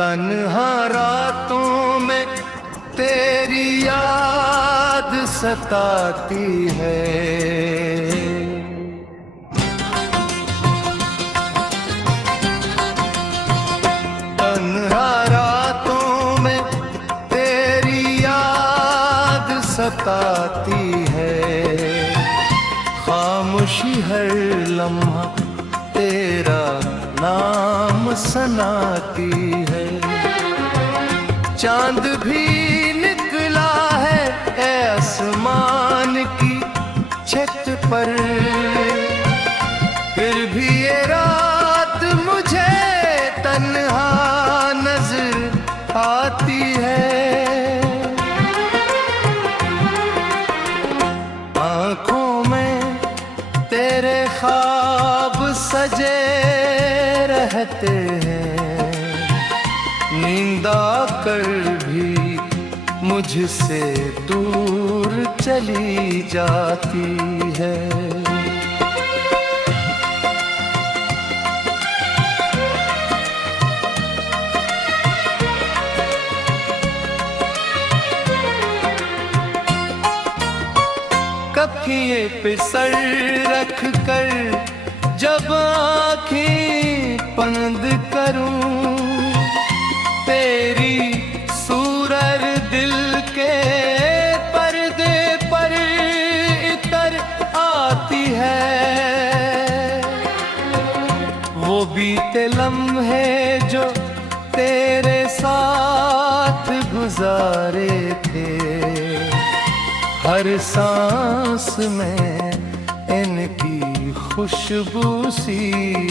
तन्हा रातों में तेरी याद सताती है। तन्हा रातों में तेरी याद सताती है। खामोशी हर लम्हा तेरा नाम सनाती है। चांद भी निकला है आसमान की छत पर, फिर भी ये रात मुझे तन्हा नजर आती है। आँखों में तेरे ख्वाब सजे रहते हैं, नींद आकर भी मुझसे दूर चली जाती है। कफ़िए पे सर रख कर जब आँखें बंद करूं, तेरी सूरत दिल के पर्दे पर इतर आती है। वो बीते लम्हे जो तेरे साथ गुजारे थे, हर सांस में इनकी खुशबू सी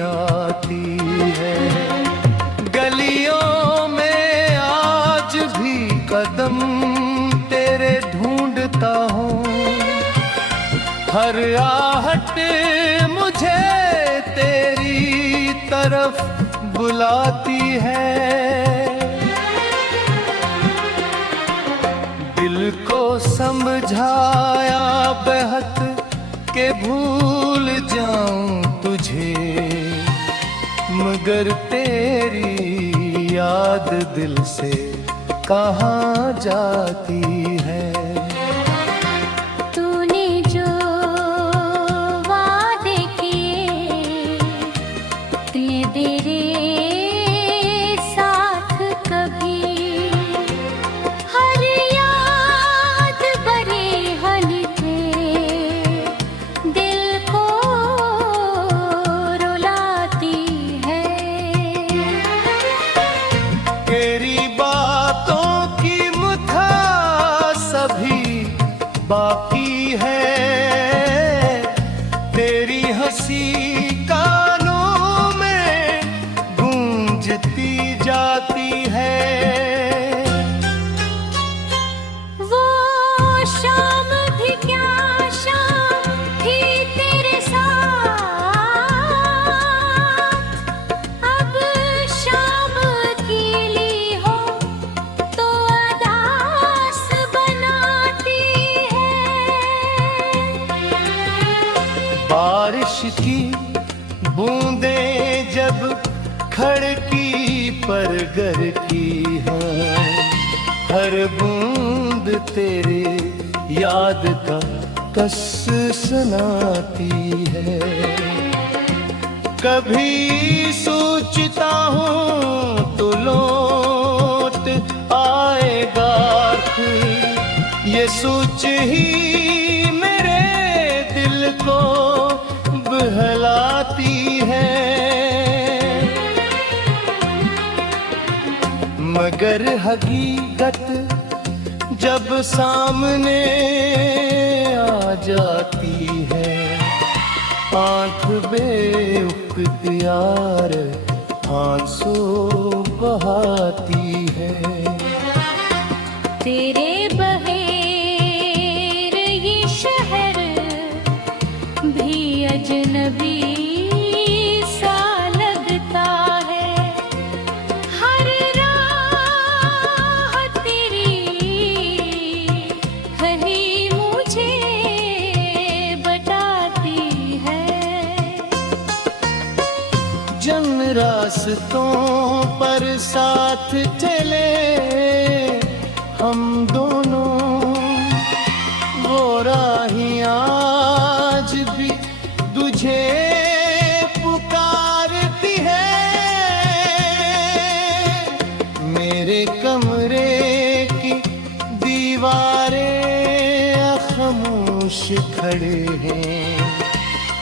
आती है। गलियों में आज भी कदम तेरे ढूंढता हूँ, हर आहट मुझे तेरी तरफ बुलाती है। दिल को समझाया बेहद के भूल जाऊं तुझे, मगर तेरी याद दिल से कहाँ जाती है। तूने जो वादे किए तेरे साथ कभी, हर याद बड़े हल्के दिल को रुलाती है। तेरी बातों की मिठास सभी बाकी है, तेरी हंसी कानों में गूंजती जाती है। वो शाम भी क्या शाम थी तेरे साथ, अब शाम अकेली हो तो अदास बनाती है। बारिश की बूंदें जब खड़की पर गिरती हैं, हर बूंद तेरे याद का कस सुनाती है। कभी सोचता हूँ तो लौट आएगा फिर, ये सोच ही मेरे दिल को बहलाती है। मगर हकीकत जब सामने आ जाती है, आँख बेइख्तियार आंसू बहाती है। तेरे बहेर ये शहर भी अजनबी सा लगता है, हर राह तेरी कहीं मुझे बताती है। जिन रास्तों पर साथ चले हम दोनों, वो राहियां आज भी तुझे पुकारती है। मेरे कमरे की दीवारें खामोश खड़े हैं,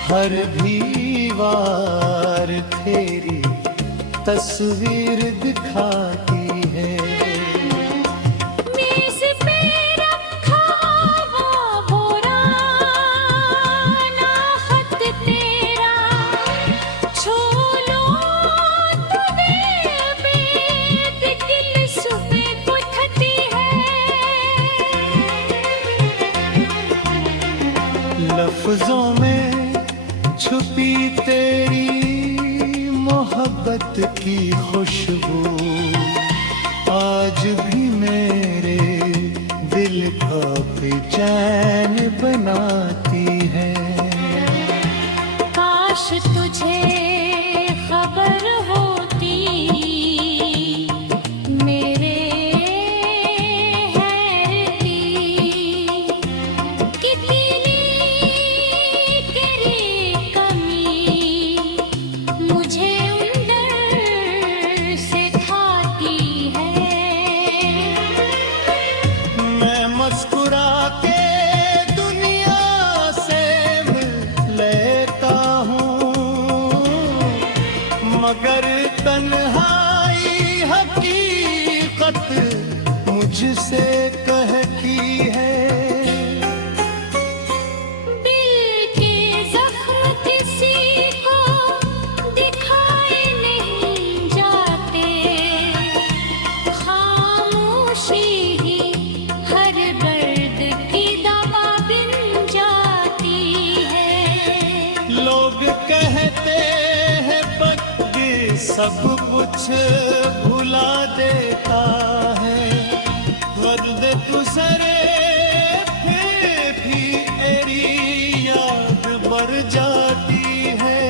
हर दीवार तेरी तस्वीर दिखाती है। मेज़ पे रखा वो पुराना खत तेरा, छू लो तो बेदिल सुबह उठती है। लफ्जों में छुपी तेरी मोहब्बत की खुशबू आज भी मेरे दिल का बेचैन बनाती है। काश तुझे खबर होती मेरे हैर की, कितनी तेरी कमी मुझे अंदर से खाती है। मैं मुस्कुरा के दुनिया से मिल लेता हूँ, मगर तन्हाई हकीकत मुझसे कहती है। दिल के जख्म किसी को दिखाए नहीं जाते, खामोशी ही हर दर्द की दवा बन जाती है। लोग कहते हैं वक्त सब कुछ भुला देता है, दर्द गुजरे फिर भी तेरी याद बढ़ जाती है।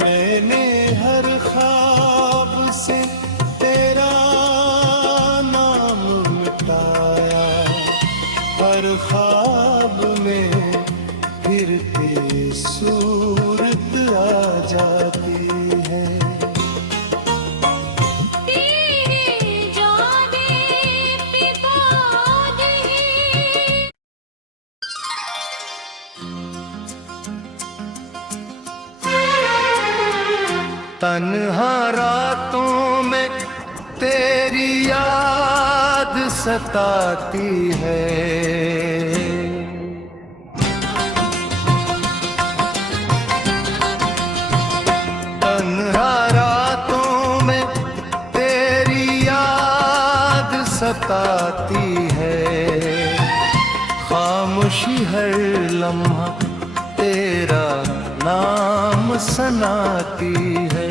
मैंने हर ख्वाब से तेरा नाम मिटाया, हर ख्वाब में फिर तेरी सूरत आ जाती है। तेरे जाने पे बाद ही तन्हा रातों में तेरी याद सताती है। तन्हा रातों में तेरी याद सताती है, खामोशी हर लम्हा तेरा नाम सनाती है।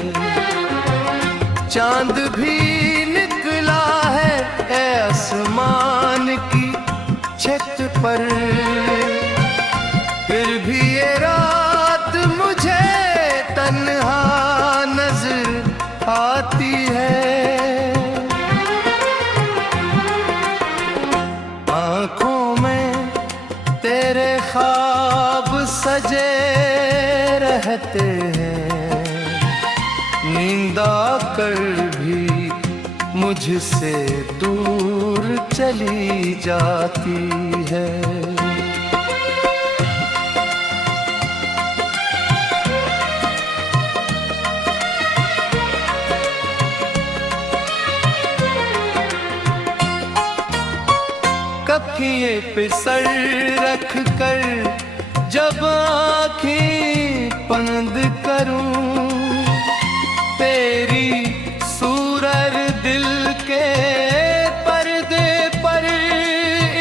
चांद भी निकला है ऐ आसमान की छत पर, फिर भी ये रात मुझे तन्हा नजर आती है। आँखों में तेरे ख्वाब सजे रहते हैं, नींद आकर भी मुझसे दूर चली जाती है। कफिए पे सर रख कर जब आँखें बंद करूं, तेरी सूरत दिल के पर्दे पर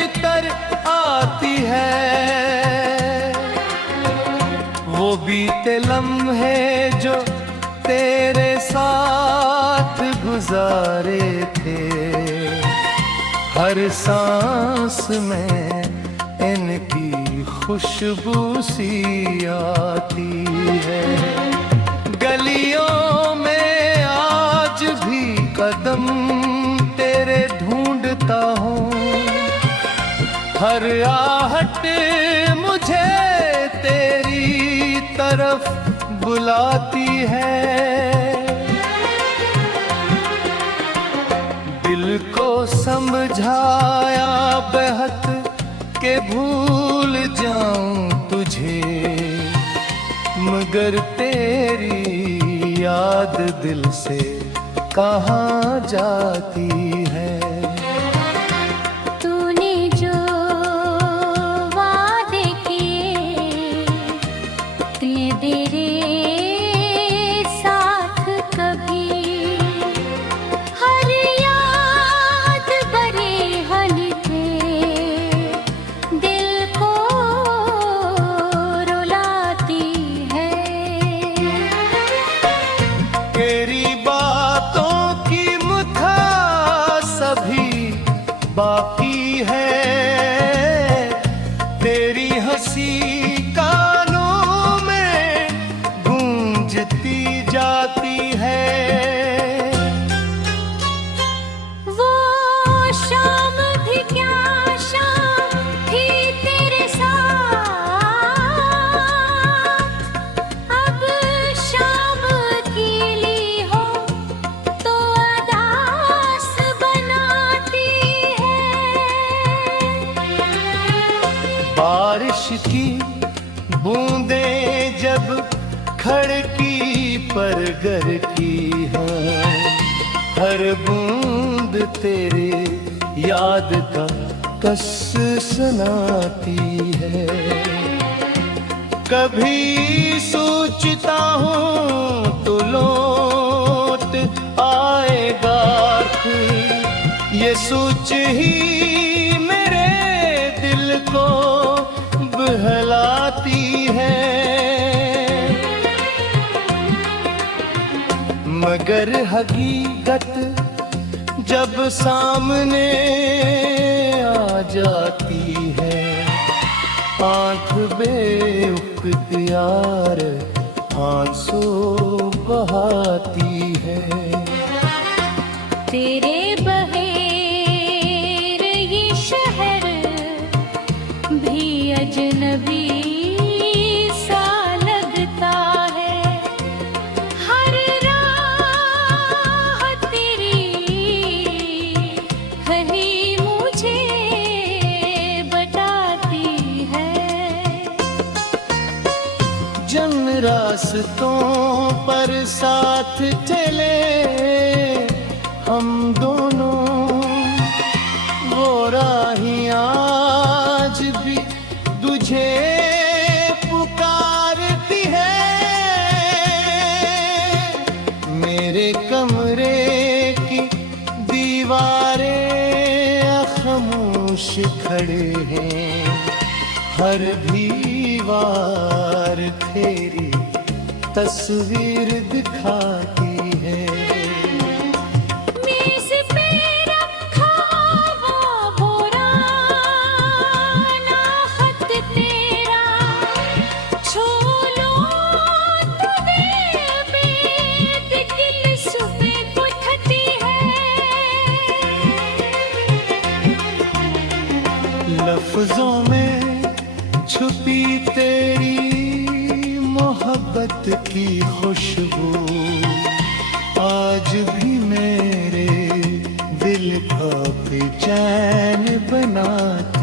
इतर आती है। वो बीते लम्हे जो तेरे साथ गुजारे थे, हर सांस में इनकी खुशबू सी आती है। गलियों में आज भी कदम तेरे ढूंढता हूँ, हर आहट मुझे तेरी तरफ बुलाती है। दिल को समझाया बेहद के भूल जाऊं तुझे, मगर तेरी याद दिल से कहाँ जाती है। तूने जो वादे किए तेरे साथ कभी, हर याद बड़े हल्के दिल को रुलाती है। तेरी बातों की मुठास सभी बाकी है, तेरी हंसी कानों में गूंजती जाती है। वो शाम भी क्या शाम थी तेरे साथ, अब शाम अकेली हो तो अदास बनाती है। बारिश की बूंदें जब खड़की पर गिरती है, हर बूंद तेरे याद का कस सुनाती है। कभी सोचता हूँ तो लौट आएगा फिर, ये सोच ही मेरे दिल को बहलाती है। मगर हकीकत जब सामने आ जाती है, आंख बेइख्तियार आंसू बहाती है। तेरे बगैर ये शहर भी अजनबी सा लगता है, हर राह तेरी कहीं मुझे बताती है। जन रास्तों पर साथ चले हम दोनों, वो राहियां आज भी तुझे पुकारती है। मेरे कमरे की दीवारें खामोश खड़े हैं, हर दीवार तेरी तस्वीर दिखाती है। मेज पे रखा वो पुराना खत तेरा, छू लो तो दिल में दिल सुबह उठती है। लफ्जों में छुपी तेरी मोहब्बत की खुशबू आज भी मेरे दिल का बेचैन बनाती